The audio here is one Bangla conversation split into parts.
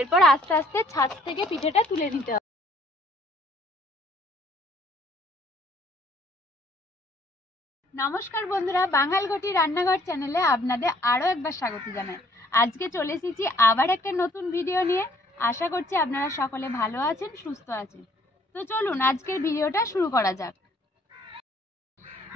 এরপর আস্তে আস্তে ছাদ থেকে পিঠেটা তুলে নিতে হবে। নমস্কার বন্ধুরা, বাঙালঘটি রান্নাঘর চ্যানেলে আপনাদের আরও একবার স্বাগত জানাই। আজকে চলে এসেছি আবার একটা নতুন ভিডিও নিয়ে। আশা করছি আপনারা সকলে ভালো আছেন, সুস্থ আছেন। তো চলুন আজকের ভিডিওটা শুরু করা যাক।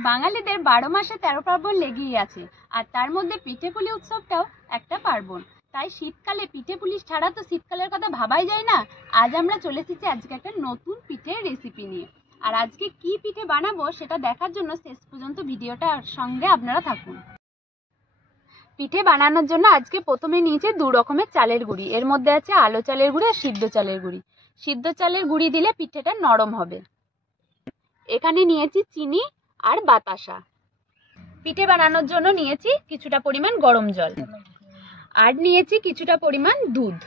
বাঙালিদের 12 মাসে 13 পার্বণ লেগেই আছে, আর তার মধ্যে পিঠেপুলি উৎসবটাও একটা পার্বণ। তাই শীতকালে পিঠেপুলি ছাড়া তো শীতকালের কথা ভাবাই যায় না। আজ আমরা চলে এসেছি আজকে একটা নতুন পিঠের রেসিপি নিয়ে। আর আজকে কি পিঠে বানাবো সেটা দেখার জন্য শেষ পর্যন্ত ভিডিওটার সঙ্গে আপনারা থাকুন। পিঠে বানানোর জন্য আজকে প্রথমে নিয়েছি 2 রকমের চালের গুঁড়ি। এর মধ্যে আছে আলো চালের গুঁড়ি আর সিদ্ধ চালের গুঁড়ি। সিদ্ধ চালের গুঁড়ি দিলে পিঠেটা নরম হবে। এখানে নিয়েছি চিনি আর বাতাসা। পিঠে বানানোর জন্য নিয়েছি কিছুটা পরিমাণ গরম জল, আর নিয়েছি কিছুটা পরিমাণ দুধ,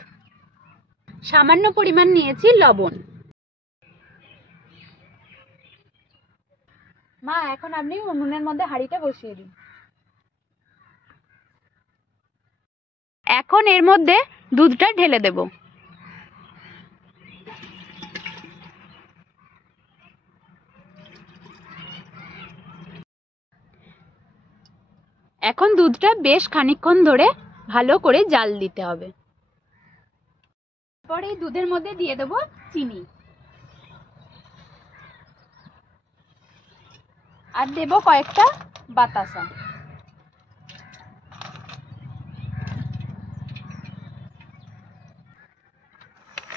সামান্য পরিমাণ নিয়েছি লবণ। মা, এখন আপনি উনুনের মধ্যে হাঁড়িটা বসিয়ে দিন। এখন এর মধ্যে দুধটা ঢেলে দেব। এখন দুধটা বেশ খানিকক্ষণ ধরে ভালো করে জাল দিতে হবে। পরে এই দুধের মধ্যে দিয়ে দেব চিনি, আর দেব কয়েকটা বাতাসা।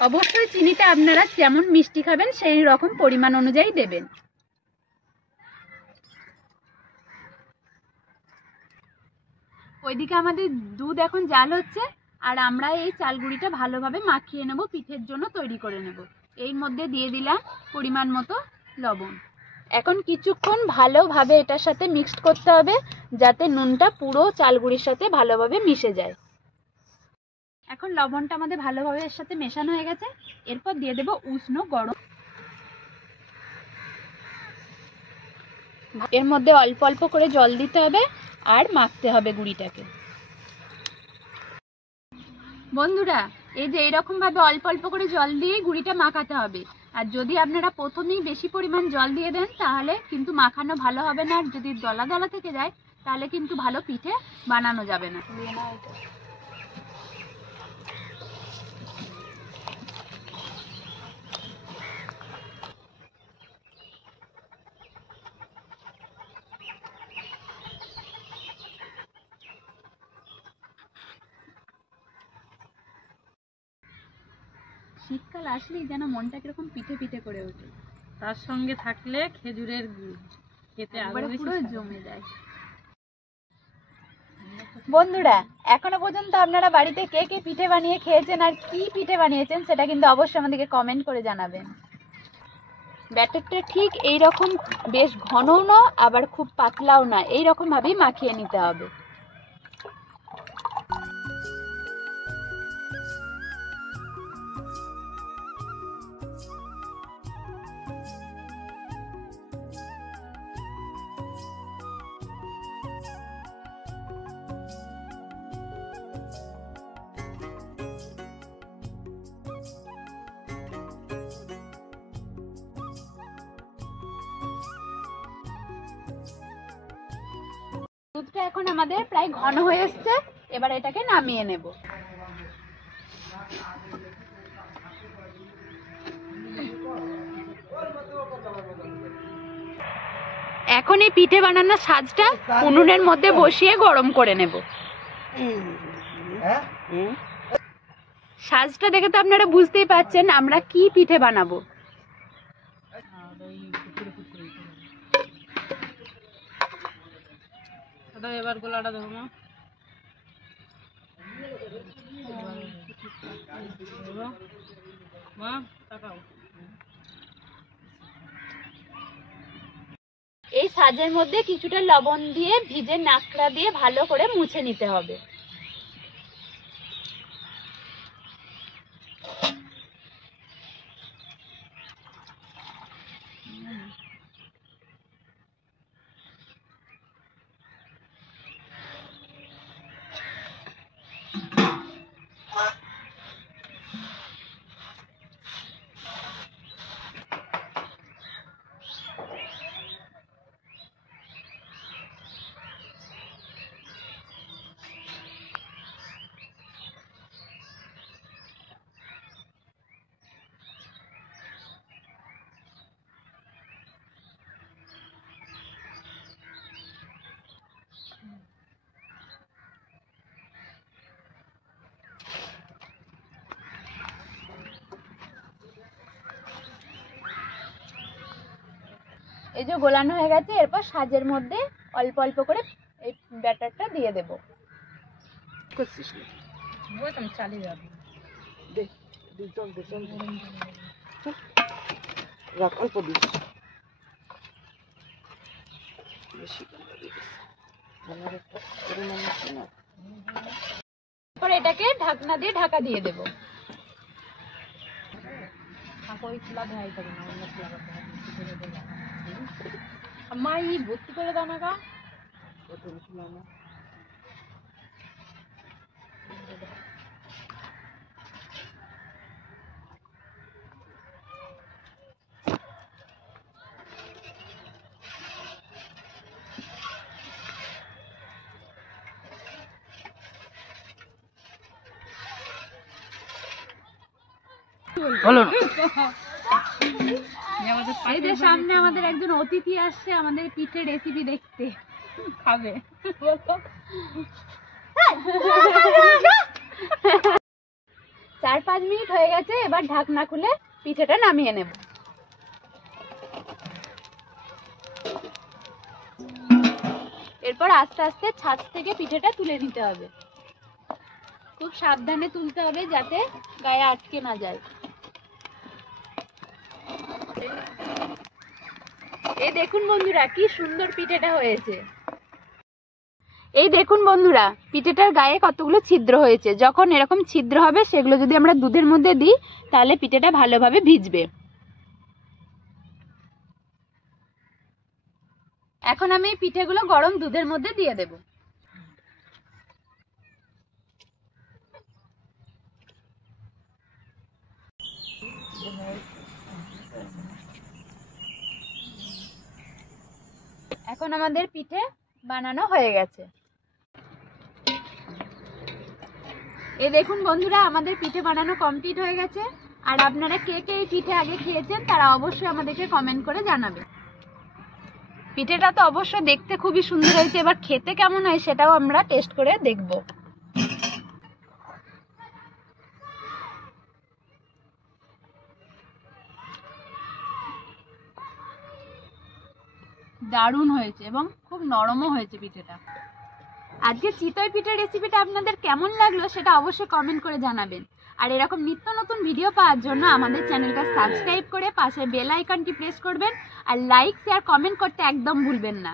অবশ্যই চিনিটা আপনারা যেমন মিষ্টি খাবেন সেই রকম পরিমাণ অনুযায়ী দেবেন। ওইদিকে আমাদের দুধ এখন জাল হচ্ছে, আর আমরা এই চালগুড়িটা ভালোভাবে মাখিয়ে নেব, পিঠের জন্য তৈরি করে নেব। এর মধ্যে দিয়ে দিলাম পরিমাণ মতো লবণ। এখন কিছুক্ষণ ভালোভাবে এটার সাথে মিক্সড করতে হবে, যাতে নুনটা পুরো চালগুড়ির সাথে ভালোভাবে মিশে যায়। এখন লবণটা আমাদের ভালোভাবে এর সাথে মেশানো হয়ে গেছে। এরপর দিয়ে দেব উষ্ণ গরম। এর মধ্যে অল্প অল্প করে জল দিতে হবে আর মাখতে হবে গুঁড়িটাকে। বন্ধুরা, এই যে এইরকম ভাবে অল্প অল্প করে জল দিয়ে গুঁড়িটা মাখাতে হবে। আর যদি আপনারা প্রথমেই বেশি পরিমাণ জল দিয়ে দেন তাহলে কিন্তু মাখানো ভালো হবে না, আর যদি দলা দলা থেকে যায় তাহলে কিন্তু ভালো পিঠে বানানো যাবে না। শীতকাল আসলেই যেন মনটা কিরকম পিঠে পিঠে করে ওঠে। তার সঙ্গে থাকলে খেজুরের গুড় খেতে আরো পুরো জমে যায়। বন্ধুরা, এখনো পর্যন্ত আপনারা বাড়িতে কে কে পিঠে বানিয়ে খেয়েছেন আর কি পিঠে বানিয়েছেন সেটা কিন্তু অবশ্যই আমাদেরকে কমেন্ট করে জানাবেন। ব্যাটারটা ঠিক এই রকম, বেশ ঘনও না আবার খুব পাতলাও না, এই রকম ভাবেই মাখিয়ে নিতে হবে। দুধটা এখন আমাদের প্রায় ঘন হয়ে এসছে, এবার এটাকে নামিয়ে নেব। এখন এই পিঠে বানানোর সাজটা উনুনের মধ্যে বসিয়ে গরম করে নেব। সাজটা দেখে তো আপনারা বুঝতেই পারছেন আমরা কি পিঠে বানাবো। এবার গোলাটা দেবো মা। মা তাকাও। এই সাজের মধ্যে কিছুটা লবণ দিয়ে ভিজে নাকড়া দিয়ে ভালো করে মুছে নিতে হবে। এই যে গোলানো হয়ে গেছে, এরপর সাজের মধ্যে অল্প অল্প করে এই ব্যাটারটা দিয়ে দেব। করছিস না? বলতাম চালিয়ে যাবে। দে, চল দে, চল দে। রাখ, অল্প দিস। বেশি করে দিস। আমার একটা পরিমাণ আছে না। এরপর এটাকে ঢাকনা দিয়ে ঢাকা দিয়ে দেব। ওই খোলা দেয় যাবে না, অন্য খোলা করতে হবে। মা এই ভর্তি করে দাও না গা। প্রথম ছিল না। বলো না। এই যে সামনে আমাদের একজন অতিথি আসছে আমাদের পিঠে রেসিপি দেখতে, খাবে। 4-5 মিনিট হয়ে গেছে, এবার ঢাকনা খুলে পিঠেটা নামিয়ে নেব। এরপর আস্তে আস্তে ছাঁচ থেকে পিঠেটা তুলে নিতে হবে। খুব সাবধানে তুলতে হবে যাতে গায়ে আটকে না যায়। এই দেখুন বন্ধুরা কি সুন্দর পিঠেটা হয়েছে। এই দেখুন বন্ধুরা পিঠেটার গায়ে কতগুলো ছিদ্র হয়েছে। যখন এরকম ছিদ্র হবে সেগুলো যদি আমরা দুধের মধ্যে দিই তাহলে পিঠেটা ভালোভাবে ভিজবে। এখন আমি এই পিঠেগুলো গরম দুধের মধ্যে দিয়ে দেব। এখন আমাদের পিঠে বানানো হয়ে গেছে। এই দেখুন বন্ধুরা আমাদের পিঠে বানানো কমপ্লিট হয়ে গেছে। আর আপনারা কে কে এই পিঠে আগে খেয়েছেন তারা অবশ্যই আমাদেরকে কমেন্ট করে জানাবেন। পিঠেটা তো অবশ্য দেখতে খুবই সুন্দর হয়েছে, এবার খেতে কেমন হয় সেটাও আমরা টেস্ট করে দেখব। দারুণ হয়েছে এবং খুব নরমও হয়েছে পিঠেটা। আজকে চিতই পিঠের রেসিপিটা আপনাদের কেমন লাগলো সেটা অবশ্যই কমেন্ট করে জানাবেন। আর এরকম নিত্য নতুন ভিডিও পাওয়ার জন্য আমাদের চ্যানেলটা সাবস্ক্রাইব করে পাশে বেল আইকনটি প্রেস করবেন। আর লাইক শেয়ার কমেন্ট করতে একদম ভুলবেন না।